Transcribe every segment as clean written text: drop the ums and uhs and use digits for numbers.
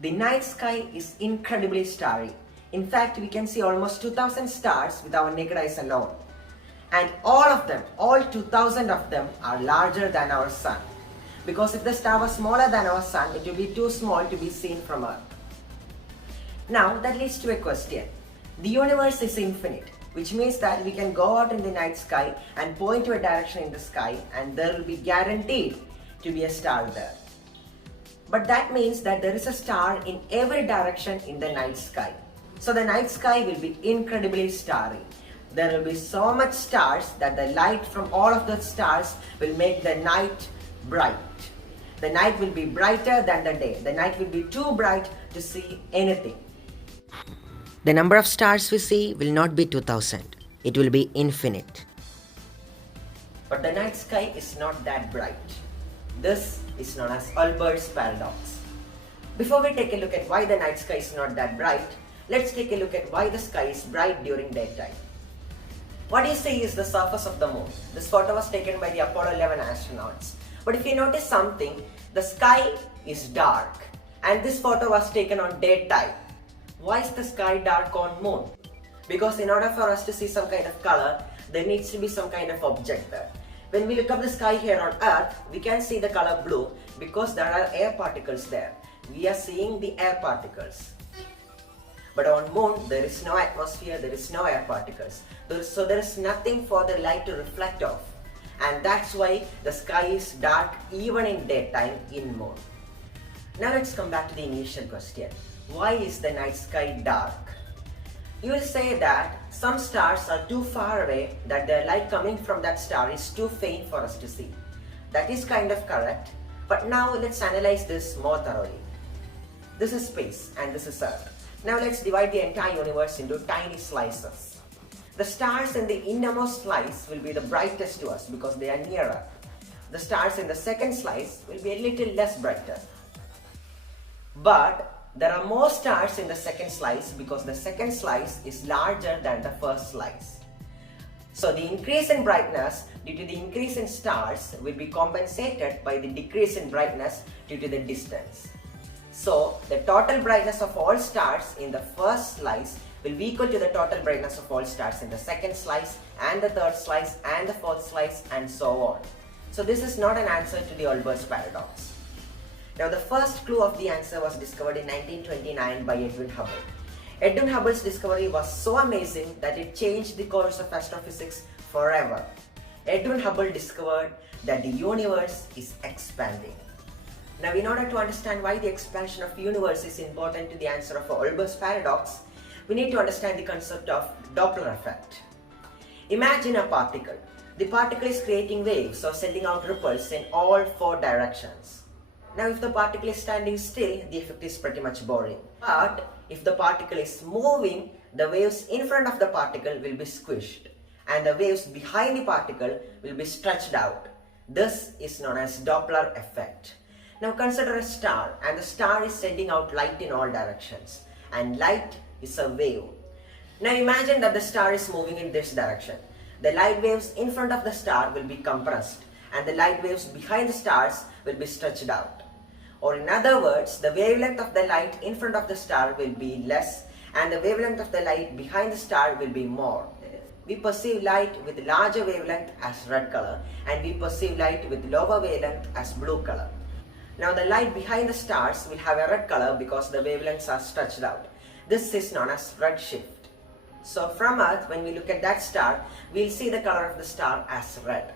The night sky is incredibly starry. In fact, we can see almost 2000 stars with our naked eyes alone. And all of them, all 2000 of them are larger than our sun. Because if the star was smaller than our sun, it would be too small to be seen from Earth. Now that leads to a question. The universe is infinite, which means that we can go out in the night sky and point to a direction in the sky and there will be guaranteed to be a star there. But that means that there is a star in every direction in the night sky. So the night sky will be incredibly starry. There will be so much stars that the light from all of the stars will make the night bright. The night will be brighter than the day. The night will be too bright to see anything. The number of stars we see will not be 2000. It will be infinite. But the night sky is not that bright. This is known as Olbers paradox. Before we take a look at why the night sky is not that bright, let's take a look at why the sky is bright during daytime. What you see is the surface of the moon. This photo was taken by the Apollo 11 astronauts. But if you notice something, the sky is dark. And this photo was taken on daytime. Why is the sky dark on moon? Because in order for us to see some kind of color, there needs to be some kind of object there. When we look up the sky here on Earth, we can see the color blue because there are air particles there. We are seeing the air particles. But on moon, there is no atmosphere, there is no air particles. So there is nothing for the light to reflect off. And that's why the sky is dark even in daytime in moon. Now let's come back to the initial question. Why is the night sky dark? You will say that some stars are too far away that their light coming from that star is too faint for us to see. That is kind of correct, but now let's analyze this more thoroughly. This is space and this is Earth. Now let's divide the entire universe into tiny slices. The stars in the innermost slice will be the brightest to us because they are nearer. The stars in the second slice will be a little less brighter. But there are more stars in the second slice because the second slice is larger than the first slice. So the increase in brightness due to the increase in stars will be compensated by the decrease in brightness due to the distance. So the total brightness of all stars in the first slice will be equal to the total brightness of all stars in the second slice and the third slice and the fourth slice and so on. So this is not an answer to the Olbers paradox. Now the first clue of the answer was discovered in 1929 by Edwin Hubble. Edwin Hubble's discovery was so amazing that it changed the course of astrophysics forever. Edwin Hubble discovered that the universe is expanding. Now in order to understand why the expansion of the universe is important to the answer of Olbers paradox, we need to understand the concept of Doppler effect. Imagine a particle. The particle is creating waves or sending out ripples in all four directions. Now if the particle is standing still, the effect is pretty much boring. But if the particle is moving, the waves in front of the particle will be squished and the waves behind the particle will be stretched out. This is known as Doppler effect. Now consider a star, and the star is sending out light in all directions, and light is a wave. Now imagine that the star is moving in this direction. The light waves in front of the star will be compressed and the light waves behind the stars will be stretched out. Or in other words, the wavelength of the light in front of the star will be less and the wavelength of the light behind the star will be more. We perceive light with larger wavelength as red color and we perceive light with lower wavelength as blue color. Now the light behind the stars will have a red color because the wavelengths are stretched out. This is known as redshift. So from Earth, when we look at that star, we'll see the color of the star as red.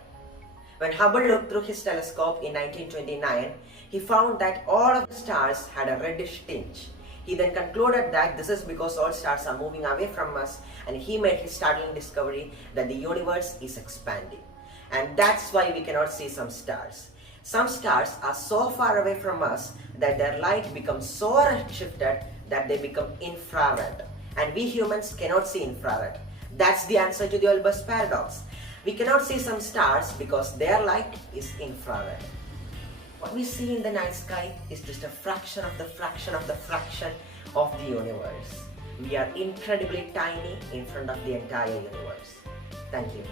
When Hubble looked through his telescope in 1929, he found that all of the stars had a reddish tinge. He then concluded that this is because all stars are moving away from us, and he made his startling discovery that the universe is expanding. And that's why we cannot see some stars. Some stars are so far away from us that their light becomes so redshifted that they become infrared. And we humans cannot see infrared. That's the answer to the Olbers paradox. We cannot see some stars because their light is infrared. What we see in the night sky is just a fraction of the fraction of the fraction of the universe. We are incredibly tiny in front of the entire universe. Thank you.